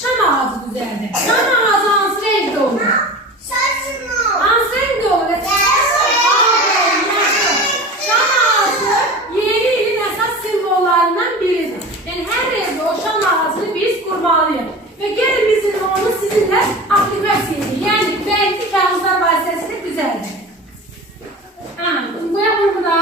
şam ağacı düzəldi. Şam ağacı hansı renkdə olur? Hansı renkdə olur? Şam ağacı yeni ilin əsas simvollarından biridir. Yəni hər evdə o şam ağacını biz qurmalıyıq. Və gəlin bizim onu sizinlə aktivasiya edin. Yəni renkli kağızlar vasitəsilə düzəldir. Qoyalım burada.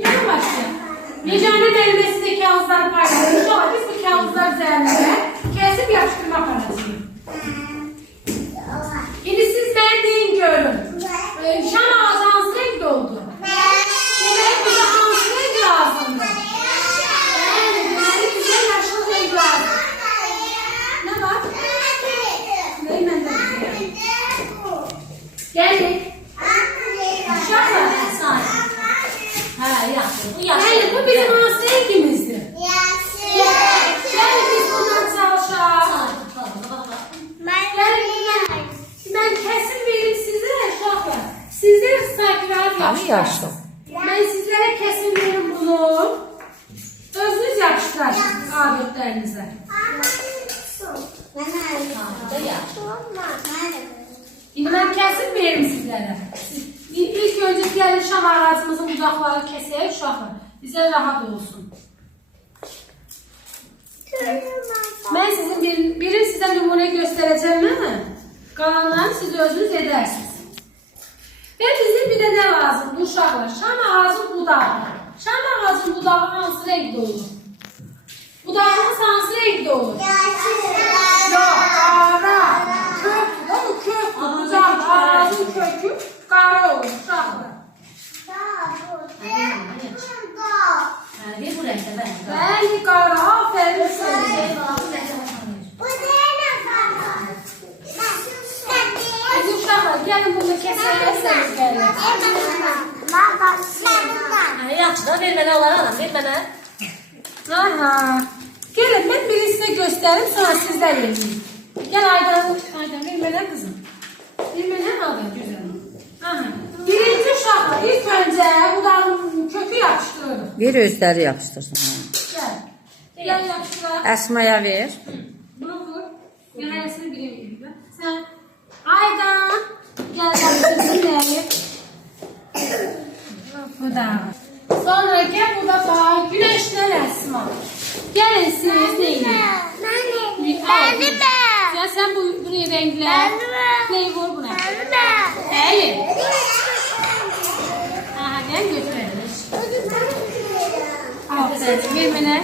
Gəlin başlayalım. Necane müəllimə sizə kağızları paylaşır. İnşallah biz bu kağızlar üzərində kəsib yapışdırmaq aracıyıq. İndi siz mən deyin görün. Şam ağacı hansı renkdə oldu? Deməli bizə hansı renk lazımdır? Deməli bizə yaşıl renk lazım. Nə var? Nəyi mən də bilirəm. Gəlin. Uşaqlar. Yəni bu bizim hansı rengimizdir? Gəlin biz bundan çalışaq. Mən kəsim verim sizə uşaqlar. Sizlər sayqırat yapışdırsınız. Mən sizlərə kəsim verim bunu. Özünüz yapışdırarsınız adətlərinizə. İndi mən kəsim verim sizlərə. İlk önce gəlin şam ağacımızın budaqları kəsək uşaqlar. Bizə rahat olsun. Mən sizin birini sizə nümunə göstərəcəm mən. Qalanları siz özünüz edərsiniz. Və bizim bir də nə lazımdır uşaqlar? Şam ağacın budağı. Şam ağacın budağı hansı renkdə olur? Budağımız hansı renkdə olur? Yox, qara. Kökdür, o kökdür. Budaq, ağacın kökü qara olur uşaqlar. Ver bu renkte ben. Bəli, qara. Aferin sizə. Hadi uşaqlar, gəlin bunu kəsərsəniz gəlin. Yaxşı da ver mənə onları alın, ver mənə. Aha. Gəlin, mən birisini göstərim, sonra sizlər edin. Gəl Aydan, ver mənə qızım. Ver mənə Aydan, gözəl. Aha. Birinci uşaqlar, ilk öncə budağın kökü yapışdırırıq. Bir özləri yapışdırsın. Gəl. Gəl yapışdıraq. Əsmaya ver. Bunu vur. Nəhayəsini biləm. Sən Aydan, gəl yapışdırsın nəyi? Budağı. Sonra gəl budağı, güneşdən əsma. Gəlin siz neyin? Sen bu renkle neyi vur buna? Değil. Aha, gel götürelim. Aferin, ver bana.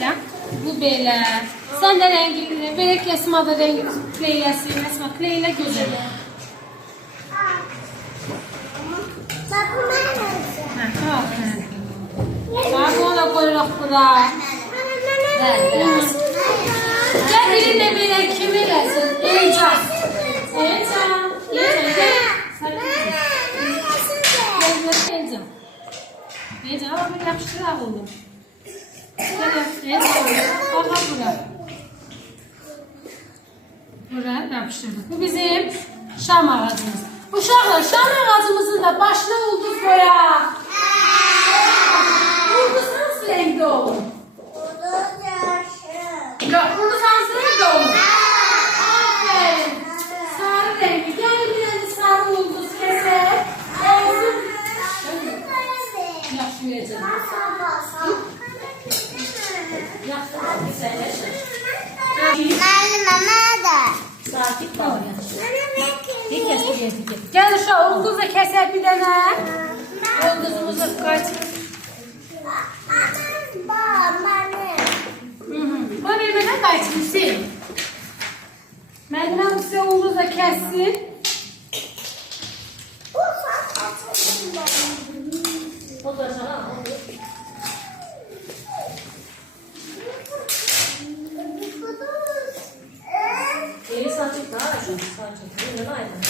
Ya, bu böyle. Sen de renkli, verek Esma da renk kleylesin. Esma kleyle güzel. Aferin. Bak ona koyuyoruz burada. Gel birine bile kimi yesin? Heyecan. Heyecan. Heyecan. Heyecan ama bir yapıştırak oğlum. Heyecan. Bak buraya. Buraya yapıştırdık. Bu bizim şam ağacımız. Uşaqlar, şam ağacımızın da başına ulduz koyaq. Ulduz hansı renkdə olur? Yok, ulduz hansı renkdə olur? Aferin. Sarı renkli. Gəlin bir tane sarı ulduz kəsək. Olsun. Yaxşı verəcəm. Sakit ol. Bir kez. Gel uşaq, ulduz da kəsək bir dənə. Ulduzumuzu qaç. Bu vermədən qaçın Hüseyin. Müəlliməm sizə ulduz da kəssin. Eli saçık daha çok. Saçık. Ne aydın?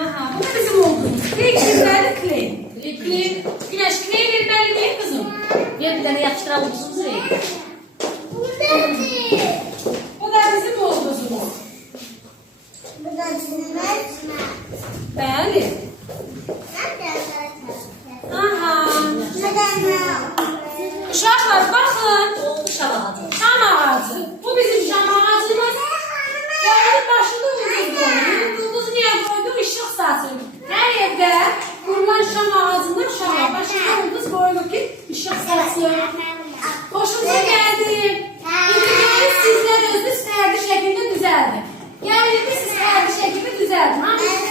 Aha, bu da bizim ulduzumuz. Kley kimlərdir kley? Kley, Güneş kley verməli deyil kızım. Ver bir tane yapıştıralım. Bu da bizim ulduzumuz. Bəli. Uşaqlar baxın. Oldu şam ağacı. Şam ağacı. Bu bizim şam ağacımız. Yani başında ulduz koydum. Ulduz niye koydum? Işıq saçır. Her evde kurulan şam ağacından şama. Başında ulduz koyduk ki ışıq saçır. Hoşunuza geldi. İndi sizler özünüz fərdi şəkildə düzəldin. Yəni siz fərdi şəkildə düzəldin. Hamı